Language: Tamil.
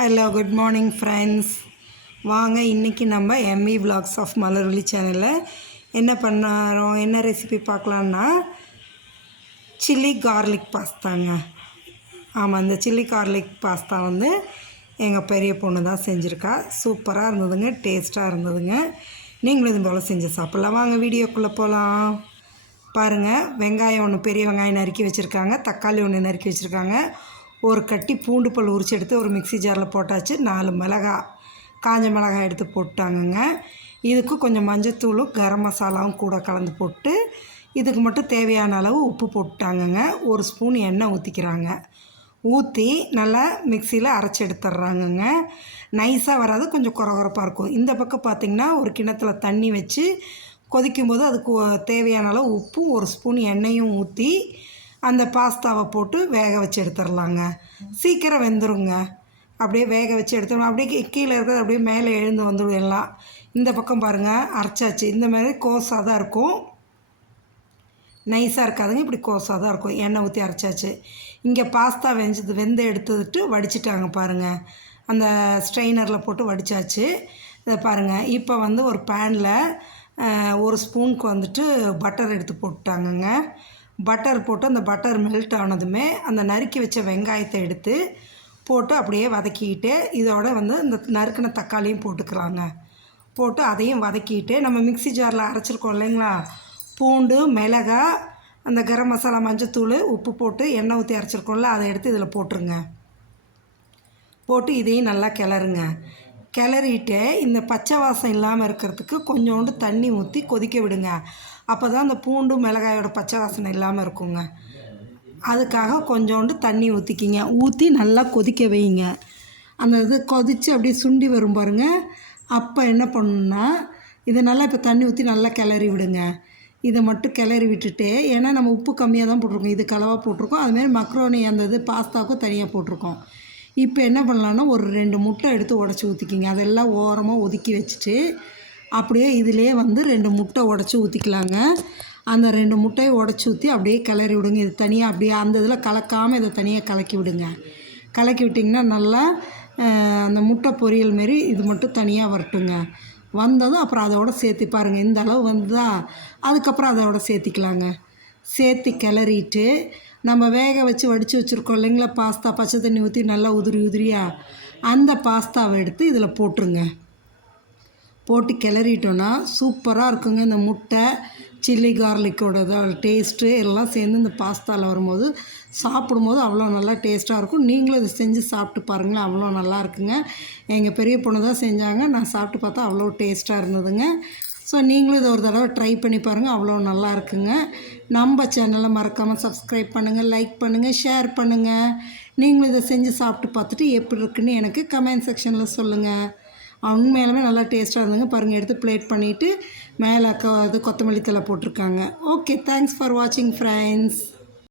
Hello good morning friends. வாங்க இன்றைக்கி நம்ம எம்இ விலாக்ஸ் ஆஃப் மலர்விழி சேனலில் என்ன ரெசிபி பார்க்கலான்னா சில்லி கார்லிக் பாஸ்தாங்க. ஆமாம், இந்த சில்லி கார்லிக் பாஸ்தா வந்து எங்கள் பெரிய பொண்ணு தான் செஞ்சுருக்கா. சூப்பராக இருந்ததுங்க, டேஸ்ட்டாக இருந்ததுங்க. நீங்களும் இது போல் செஞ்சு சாப்பிட்லாம். வாங்க வீடியோக்குள்ளே போகலாம். பாருங்கள், வெங்காயம் ஒன்று பெரிய வெங்காயம் நறுக்கி வச்சுருக்காங்க, தக்காளி ஒன்று நறுக்கி வச்சுருக்காங்க, ஒரு கட்டி பூண்டு பல் உரிச்சு எடுத்து ஒரு மிக்ஸி ஜாரில் போட்டாச்சு. 4 மிளகாய், காஞ்ச மிளகாய் எடுத்து போட்டாங்கங்க. இதுக்கு கொஞ்சம் மஞ்சத்தூளும் கரம் மசாலாவும் கூட கலந்து போட்டு இதுக்கு மட்டும் தேவையான அளவு உப்பு போட்டாங்கங்க. 1 ஸ்பூன் எண்ணெய் ஊற்றிக்கிறாங்க. ஊற்றி நல்லா மிக்சியில் அரைச்சி எடுத்துட்றாங்கங்க. நைஸாக வராது, கொஞ்சம் குறகுறப்பாக இருக்கும். இந்த பக்கம் பார்த்திங்கன்னா ஒரு கிணத்துல தண்ணி வச்சு கொதிக்கும்போது அதுக்கு தேவையான அளவு உப்பும் 1 ஸ்பூன் எண்ணெயும் ஊற்றி அந்த பாஸ்தாவை போட்டு வேக வச்சு எடுத்துடலாங்க. சீக்கிரம் வெந்துருங்க. அப்படியே வேக வச்சு எடுத்துடணும். அப்படியே கீழே இருக்கிறது அப்படியே மேலே எழுந்து வந்துடும் எல்லாம். இந்த பக்கம் பாருங்கள், அரைச்சாச்சு. இந்த மாதிரி கோஸாக தான் இருக்கும், நைஸாக இருக்காதுங்க. இப்படி கோஸாக தான் இருக்கும். எண்ணெய் ஊற்றி அரைச்சாச்சு. இங்கே பாஸ்தா வெந்து எடுத்துட்டு வடிச்சிட்டாங்க பாருங்கள். அந்த ஸ்ட்ரெயினரில் போட்டு வடித்தாச்சு. இதை பாருங்கள். இப்போ வந்து ஒரு பேனில் 1 ஸ்பூனுக்கு வந்துட்டு பட்டர் எடுத்து போட்டாங்கங்க. பட்டர் போட்டு அந்த பட்டர் மெல்ட் ஆனதுமே அந்த நறுக்கி வச்ச வெங்காயத்தை எடுத்து போட்டு அப்படியே வதக்கிக்கிட்டு இதோட வந்து இந்த நறுக்கின தக்காளியும் போட்டுக்கிறாங்க. போட்டு அதையும் வதக்கிட்டு நம்ம மிக்ஸி ஜாரில் அரைச்சிருக்கோம் இல்லைங்களா, பூண்டு, மிளகாய், அந்த கரம் மசாலா, மஞ்சத்தூள், உப்பு போட்டு எண்ணெய் ஊற்றி அரைச்சிருக்கோம்ல, அதை எடுத்து இதில் போட்டுருங்க. போட்டு இதையும் நல்லா கிளறுங்க. கிளறிட்டு இந்த பச்சை வாசம் இல்லாமல் இருக்கிறதுக்கு கொஞ்சோண்டு தண்ணி ஊற்றி கொதிக்க விடுங்க. அப்போ தான் அந்த பூண்டு மிளகாயோட பச்சை வாசனை இல்லாமல் இருக்குங்க. அதுக்காக கொஞ்சோண்டு தண்ணி ஊற்றிக்கிங்க. ஊற்றி நல்லா கொதிக்க வைங்க. அந்த இது கொதித்து அப்படியே சுண்டி வரும் பாருங்கள். அப்போ என்ன பண்ணணுன்னா இதை நல்லா இப்போ தண்ணி ஊற்றி நல்லா கிளறி விடுங்க. இதை மட்டும் கிளறி விட்டுட்டு, ஏன்னா நம்ம உப்பு கம்மியாக தான் போட்டிருக்கோம், இது கலவாக போட்டிருக்கோம். அதுமாரி மக்ரோனி அந்த இது பாஸ்தாவுக்கும் தனியாக போட்டிருக்கோம். இப்போ என்ன பண்ணலான்னா ஒரு 2 முட்டை எடுத்து உடச்சி ஊற்றிக்கிங்க. அதெல்லாம் ஓரமாக ஒதுக்கி வச்சுட்டு அப்படியே இதிலே வந்து 2 முட்டை உடச்சி ஊற்றிக்கலாங்க. அந்த 2 முட்டையை உடச்சி ஊற்றி அப்படியே கிளறி விடுங்க. இது தனியாக அப்படியே அந்த இதில் கலக்காமல் இதை தனியாக கலக்கி விடுங்க. கலக்கி விட்டிங்கன்னா நல்லா அந்த முட்டை பொரியல் மாரி இது மட்டும் தனியாக வரட்டுங்க. வந்ததும் அப்புறம் அதோட சேர்த்து பாருங்கள், இந்த அளவு வந்தால் அதுக்கப்புறம் அதோட சேர்த்திக்கலாங்க. சேர்த்து கிளறிட்டு நம்ம வேக வச்சு வடித்து வச்சுருக்கோம் இல்லைங்களா பாஸ்தா, பச்சை தண்ணி ஊற்றி நல்லா உதிரியாக அந்த பாஸ்தாவை எடுத்து இதில் போட்டுருங்க. போட்டு கிளறிட்டோன்னா சூப்பராக இருக்குங்க. இந்த முட்டை, சில்லி கார்லிக்கோட டேஸ்ட்டு எல்லாம் சேர்ந்து இந்த பாஸ்தாவில் வரும்போது சாப்பிடும்போது அவ்வளோ நல்லா டேஸ்ட்டாக இருக்கும். நீங்களும் இதை செஞ்சு சாப்பிட்டு பாருங்களேன், அவ்வளோ நல்லா இருக்குங்க. எங்கள் பெரிய பொண்ணு தான் செஞ்சாங்க, நான் சாப்பிட்டு பார்த்தா அவ்வளோ டேஸ்ட்டாக இருந்ததுங்க. ஸோ நீங்களும் இதை ஒரு தடவை ட்ரை பண்ணி பாருங்கள், அவ்வளோ நல்லா இருக்குங்க. நம்ம சேனலை மறக்காமல் சப்ஸ்கிரைப் பண்ணுங்கள், லைக் பண்ணுங்கள், ஷேர் பண்ணுங்கள். நீங்களும் இதை செஞ்சு சாப்பிட்டு பார்த்துட்டு எப்படி இருக்குன்னு எனக்கு கமெண்ட் செக்ஷனில் சொல்லுங்கள். உண்மையாலுமே நல்லா டேஸ்ட்டாக இருந்ததுங்க. பாருங்கள், எடுத்து பிளேட் பண்ணிவிட்டு மேலே கொத்தமல்லி தழை போட்டிருக்காங்க. ஓகே, தேங்க்ஸ் ஃபார் வாட்சிங் ஃப்ரெண்ட்ஸ்.